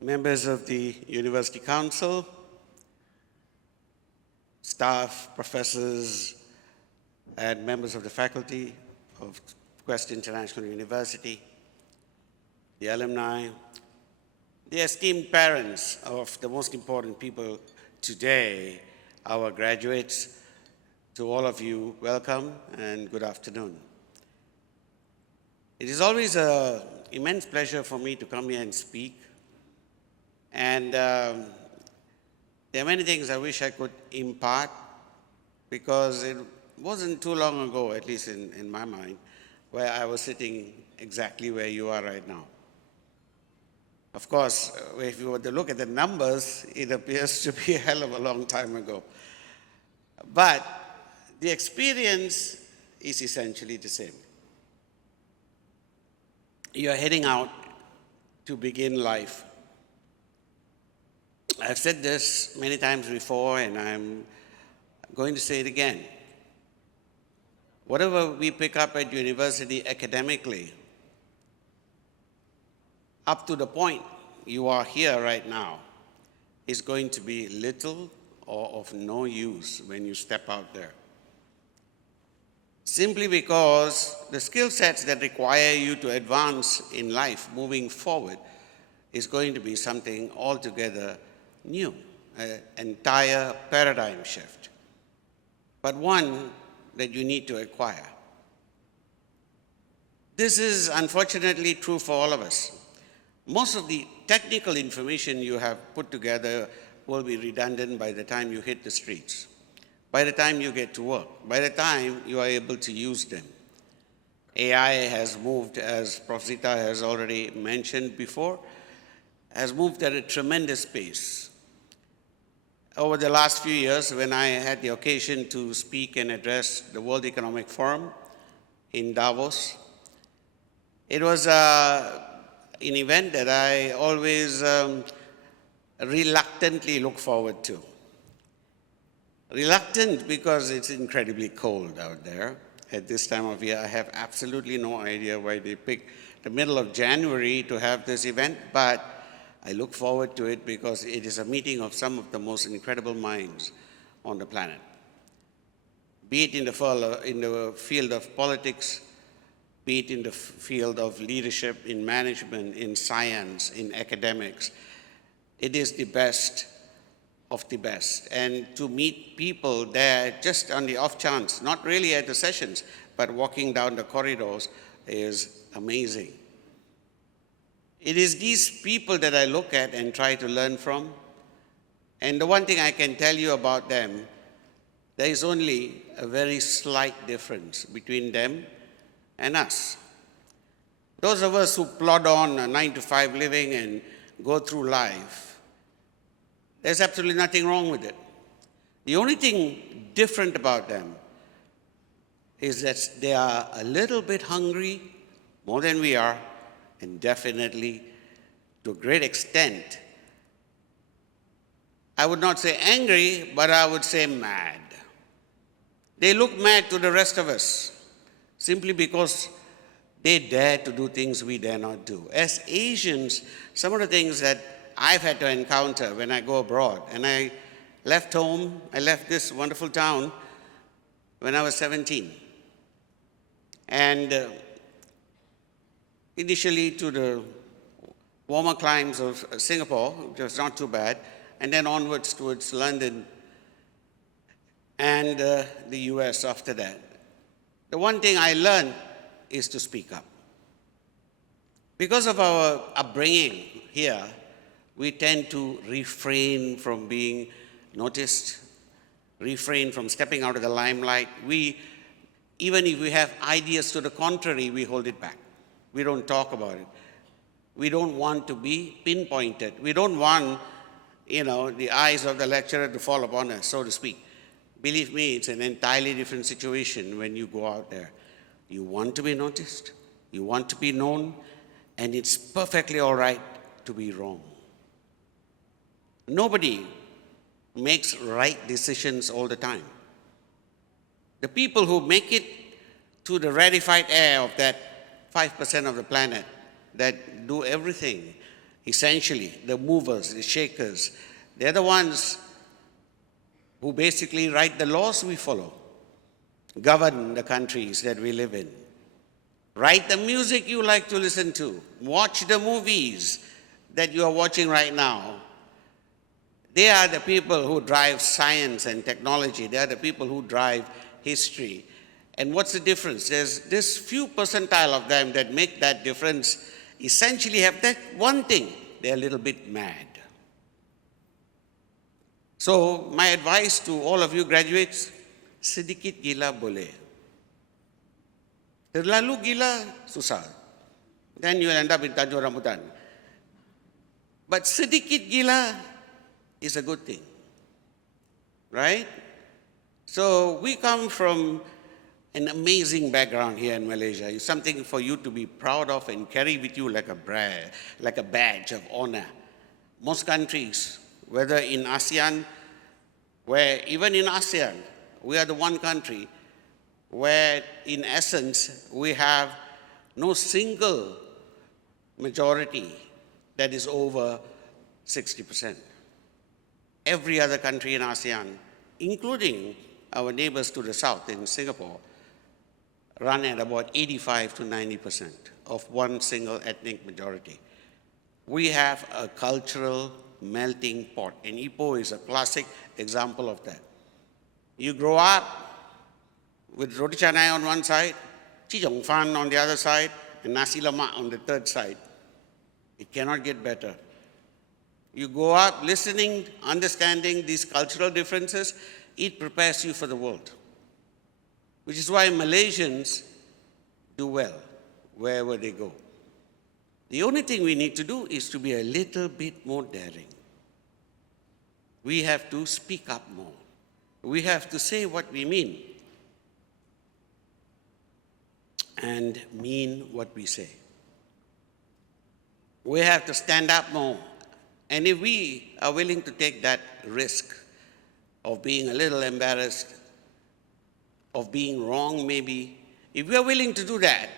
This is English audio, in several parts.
members of the University Council, staff, professors, and members of the faculty of Quest International University, the alumni, the esteemed parents of the most important people today, our graduates. To all of you, welcome and good afternoon. It is always an immense pleasure for me to come here and speak. And there are many things I wish I could impart, because it wasn't too long ago, at least in my mind, where I was sitting exactly where you are right now. Of course, if you were to look at the numbers, it appears to be a hell of a long time ago. But the experience is essentially the same. You are heading out to begin life. I've said this many times before, and I'm going to say it again. Whatever we pick up at university academically, up to the point you are here right now, is going to be little or of no use when you step out there. Simply because the skill sets that require you to advance in life moving forward is going to be something altogether new, an entire paradigm shift, but one that you need to acquire. This is unfortunately true for all of us. Most of the technical information you have put together will be redundant by the time you hit the streets, by the time you get to work, by the time you are able to use them. AI has moved, as Prof. Zita has already mentioned before, has moved at a tremendous pace. Over the last few years, when I had the occasion to speak and address the World Economic Forum in Davos, it was an event that I always reluctantly look forward to. Reluctant because it's incredibly cold out there at this time of year. I have absolutely no idea why they picked the middle of January to have this event, but I look forward to it because it is a meeting of some of the most incredible minds on the planet. Be it in the field of politics, be it in the field of leadership, in management, in science, in academics. It is the best of the best. And to meet people there just on the off chance, not really at the sessions, but walking down the corridors is amazing. It is these people that I look at and try to learn from. And the one thing I can tell you about them, there is only a very slight difference between them and us. Those of us who plod on a 9-to-5 living and go through life, there's absolutely nothing wrong with it. The only thing different about them is that they are a little bit hungry, more than we are, and definitely, to a great extent, I would not say angry, but I would say mad. They look mad to the rest of us, simply because they dare to do things we dare not do. As Asians, some of the things that I've had to encounter when I go abroad, and I left home, I left this wonderful town when I was 17. And initially to the warmer climes of Singapore, which was not too bad, and then onwards towards London and the US after that. The one thing I learned is to speak up. Because of our upbringing here, we tend to refrain from being noticed, refrain from stepping out of the limelight. Even if we have ideas to the contrary, we hold it back. We don't talk about it. We don't want to be pinpointed. We don't want, the eyes of the lecturer to fall upon us, so to speak. Believe me, it's an entirely different situation when you go out there. You want to be noticed, you want to be known, and it's perfectly all right to be wrong. Nobody makes right decisions all the time. The people who make it to the rarefied air of that 5% of the planet that do everything essentially, the movers, the shakers. They're the ones who basically write the laws we follow, govern the countries that we live in, write the music you like to listen to, watch the movies that you are watching right now. They are the people who drive science and technology. They are the people who drive history. And what's the difference? There's this few percentile of them that make that difference, essentially have that one thing: they're a little bit mad. So my advice to all of you graduates, sedikit gila boleh. Terlalu gila, susah. Then you will end up in Tanjung Rambutan. But sedikit gila is a good thing, right? So we come from an amazing background here in Malaysia. It's something for you to be proud of and carry with you like a badge of honor. Most countries, whether in ASEAN, where even in ASEAN, we are the one country where in essence we have no single majority that is over 60%. Every other country in ASEAN, including our neighbors to the south in Singapore, run at about 85 to 90% of one single ethnic majority. We have a cultural melting pot, and Ipoh is a classic example of that. You grow up with roti canai on one side, chijong fan on the other side, and nasi lemak on the third side. It cannot get better. You go up listening, understanding these cultural differences, it prepares you for the world. Which is why Malaysians do well wherever they go. The only thing we need to do is to be a little bit more daring. We have to speak up more. We have to say what we mean and mean what we say. We have to stand up more. And if we are willing to take that risk of being a little embarrassed, of being wrong maybe, if we are willing to do that,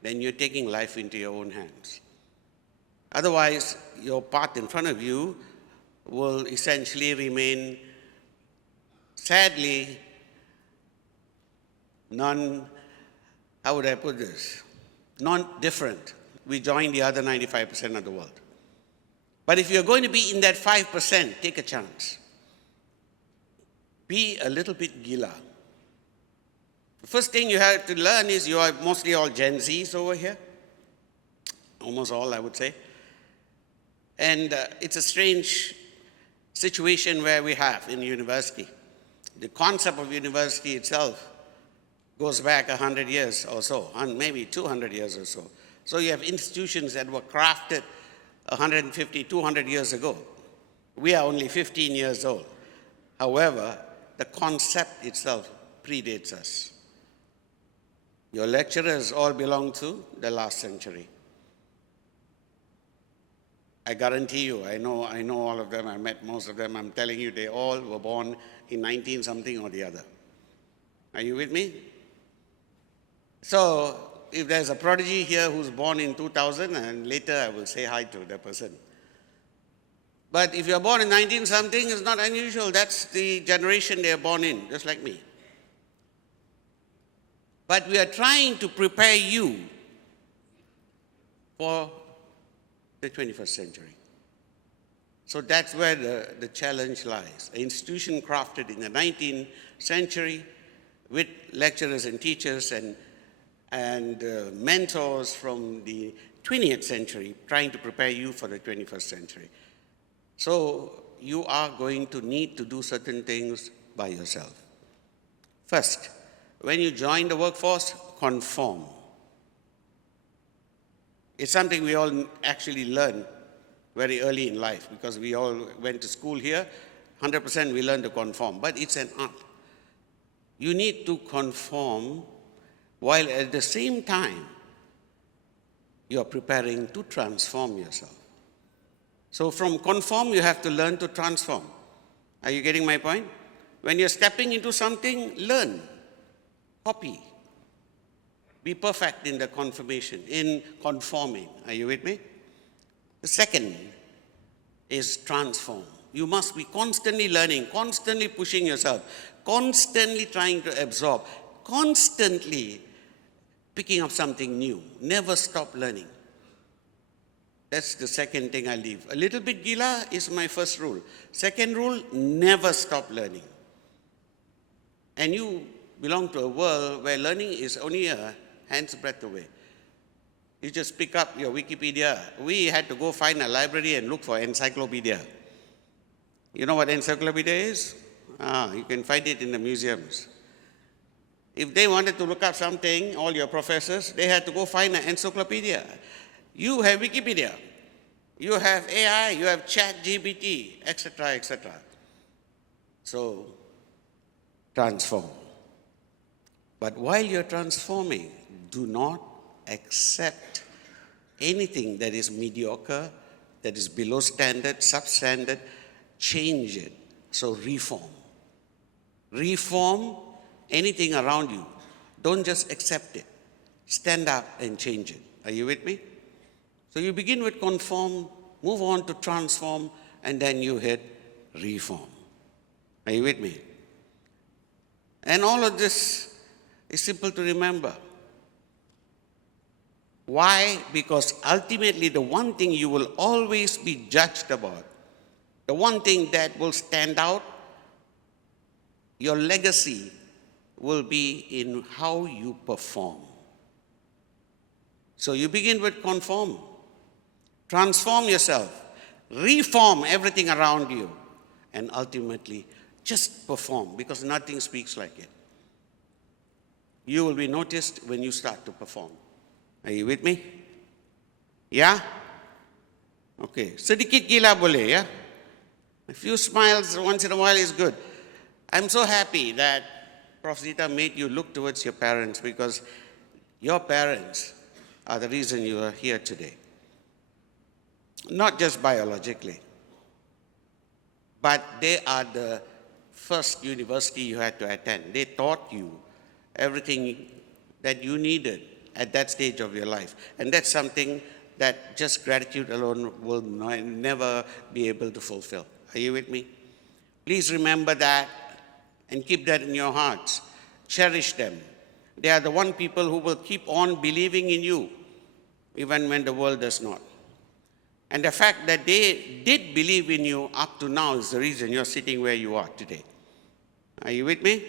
then you're taking life into your own hands. Otherwise, your path in front of you will essentially remain, sadly, how would I put this? Non-different. We join the other 95% of the world. But if you're going to be in that 5%, take a chance. Be a little bit gila. The first thing you have to learn is you are mostly all Gen Zs over here. Almost all, I would say. And it's a strange situation where we have in university. The concept of university itself goes back 100 years or so, and maybe 200 years or so. So you have institutions that were crafted 150, 200 years ago. We are only 15 years old. However, the concept itself predates us. Your lecturers all belong to the last century. I guarantee you, I know all of them, I met most of them, I'm telling you, they all were born in 19-something or the other. Are you with me? So, if there's a prodigy here who's born in 2000, and later I will say hi to that person. But if you're born in 19-something, it's not unusual. That's the generation they're born in, just like me. But we are trying to prepare you for the 21st century. So that's where the challenge lies. An institution crafted in the 19th century with lecturers and teachers and mentors from the 20th century trying to prepare you for the 21st century. So you are going to need to do certain things by yourself. First, when you join the workforce, conform. It's something we all actually learn very early in life because we all went to school here. 100% we learn to conform, but it's an art. You need to conform while at the same time you are preparing to transform yourself. So from conform, you have to learn to transform. Are you getting my point? When you're stepping into something, learn, copy. Be perfect in the confirmation, in conforming. Are you with me? The second is transform. You must be constantly learning, constantly pushing yourself, constantly trying to absorb, constantly picking up something new. Never stop learning. That's the second thing I leave. A little bit gila is my first rule. Second rule, never stop learning. And you belong to a world where learning is only a hand's breadth away. You just pick up your Wikipedia. We had to go find a library and look for encyclopedia. You know what encyclopedia is? You can find it in the museums. If they wanted to look up something, all your professors, they had to go find an encyclopedia. You have Wikipedia. You have AI, you have ChatGPT, etc., etc. So, transform. But while you're transforming, do not accept anything that is mediocre, that is below standard, substandard. Change it. So reform. Reform anything around you. Don't just accept it. Stand up and change it. Are you with me? So you begin with conform, move on to transform, and then you hit reform. Are you with me? And all of this is simple to remember. Why? Because ultimately the one thing you will always be judged about, the one thing that will stand out, your legacy will be in how you perform. So you begin with conform. Transform yourself. Reform everything around you. And ultimately, just perform, because nothing speaks like it. You will be noticed when you start to perform. Are you with me? Yeah? Okay. Sedikit gila boleh, yeah? A few smiles once in a while is good. I'm so happy that Prof. Zita made you look towards your parents, because your parents are the reason you are here today. Not just biologically, but they are the first university you had to attend. They taught you everything that you needed at that stage of your life. And that's something that just gratitude alone will never be able to fulfill. Are you with me? Please remember that and keep that in your hearts. Cherish them. They are the one people who will keep on believing in you, even when the world does not. And the fact that they did believe in you up to now is the reason you're sitting where you are today. Are you with me?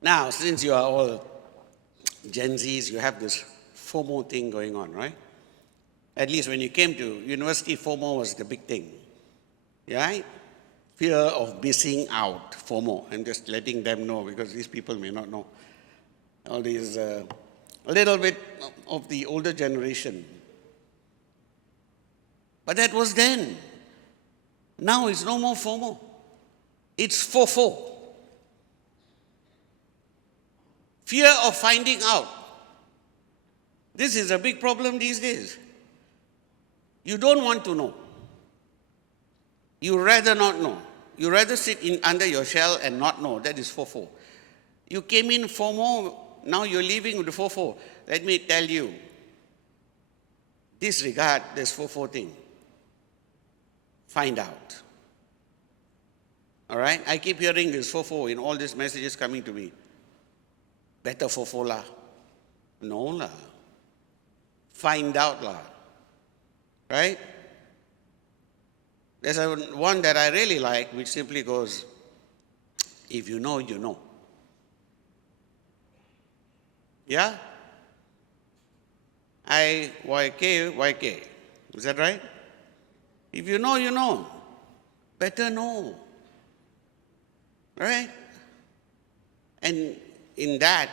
Now, since you are all Gen Zs, you have this FOMO thing going on, right? At least when you came to university, FOMO was the big thing, right? Fear of missing out, FOMO. I'm just letting them know, because these people may not know. All these, a little bit of the older generation. But that was then. Now it's no more FOMO. It's FOFO. Fear of finding out. This is a big problem these days. You don't want to know. You rather not know. You rather sit under your shell and not know. That is FOFO. You came in FOMO, now you're leaving with the FOFO. Let me tell you, disregard this FOFO thing. Find out. All right? I keep hearing this FOFO in all these messages coming to me. Better FOFO lah. No lah. Find out lah. Right? There's one that I really like, which simply goes, if you know, you know. Yeah? IYK. Is that right? If you know, you know. Better know. Right? And in that,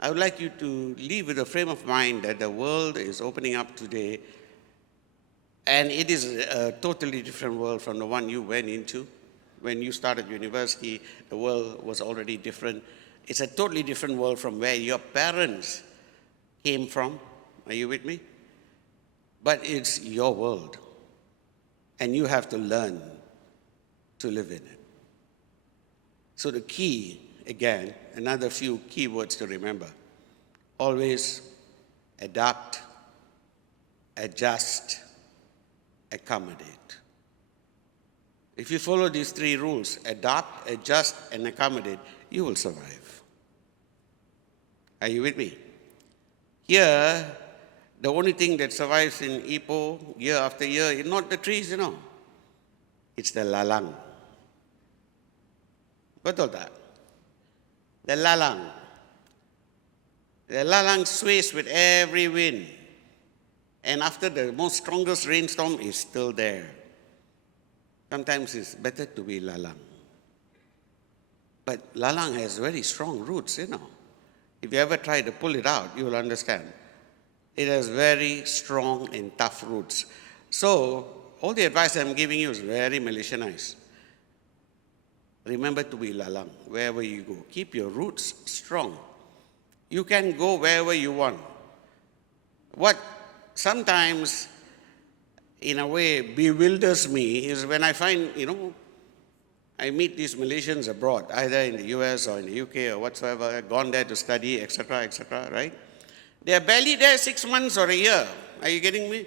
I would like you to live with a frame of mind that the world is opening up today, and it is a totally different world from the one you went into. When you started university, the world was already different. It's a totally different world from where your parents came from. Are you with me? But it's your world, and you have to learn to live in it. So the key, again, another few key words to remember. Always adapt, adjust, accommodate. If you follow these three rules, adapt, adjust, and accommodate, you will survive. Are you with me? Here, the only thing that survives in Ipoh year after year is not the trees, it's the lalang. Betul tak? The lalang. The lalang sways with every wind. And after the most strongest rainstorm, is still there. Sometimes it's better to be lalang. But lalang has very strong roots, If you ever try to pull it out, you will understand. It has very strong and tough roots. So, all the advice I'm giving you is very Malaysianized. Remember to be lalang wherever you go. Keep your roots strong. You can go wherever you want. What sometimes, in a way, bewilders me is when I find, I meet these Malaysians abroad, either in the US or in the UK or whatsoever, gone there to study, etc., right? They are barely there 6 months or a year. Are you getting me?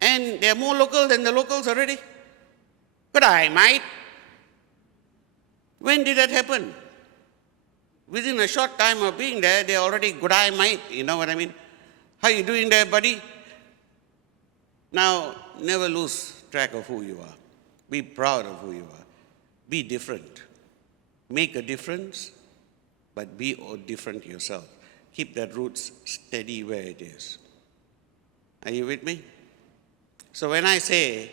And they are more local than the locals already. But I might. When did that happen? Within a short time of being there, they already good eye might, you know what I mean? How you doing there, buddy? Now, never lose track of who you are. Be proud of who you are. Be different. Make a difference, but be different yourself. Keep that roots steady where it is. Are you with me? So when I say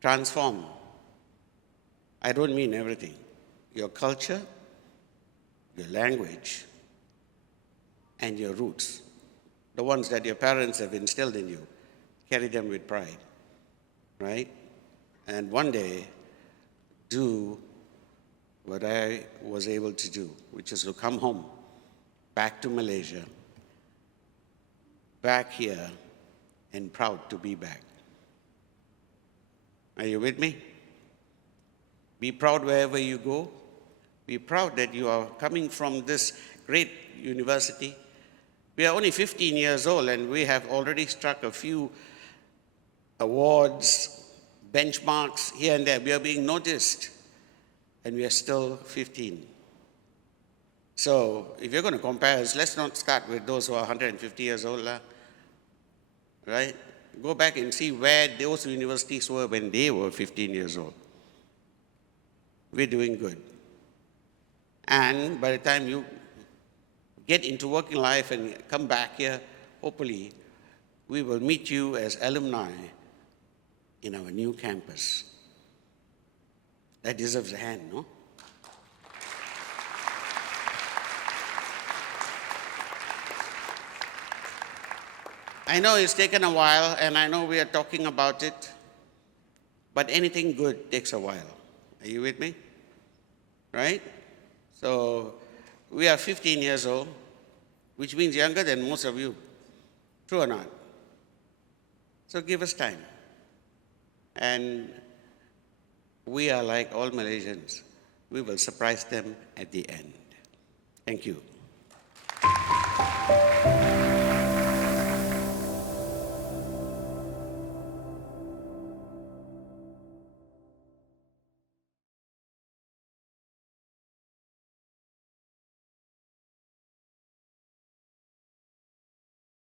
transform, I don't mean everything. Your culture, your language, and your roots, the ones that your parents have instilled in you, carry them with pride, right? And one day, do what I was able to do, which is to come home, back to Malaysia, back here, and proud to be back. Are you with me? Be proud wherever you go. Be proud that you are coming from this great university. We are only 15 years old and we have already struck a few awards, benchmarks here and there. We are being noticed and we are still 15. So if you're going to compare us, let's not start with those who are 150 years old, right? Go back and see where those universities were when they were 15 years old. We're doing good. And by the time you get into working life and come back here, hopefully, we will meet you as alumni in our new campus. That deserves a hand, no? I know it's taken a while, and I know we are talking about it, but anything good takes a while. Are you with me? Right? So we are 15 years old, which means younger than most of you. True or not? So give us time. And we are like all Malaysians. We will surprise them at the end. Thank you.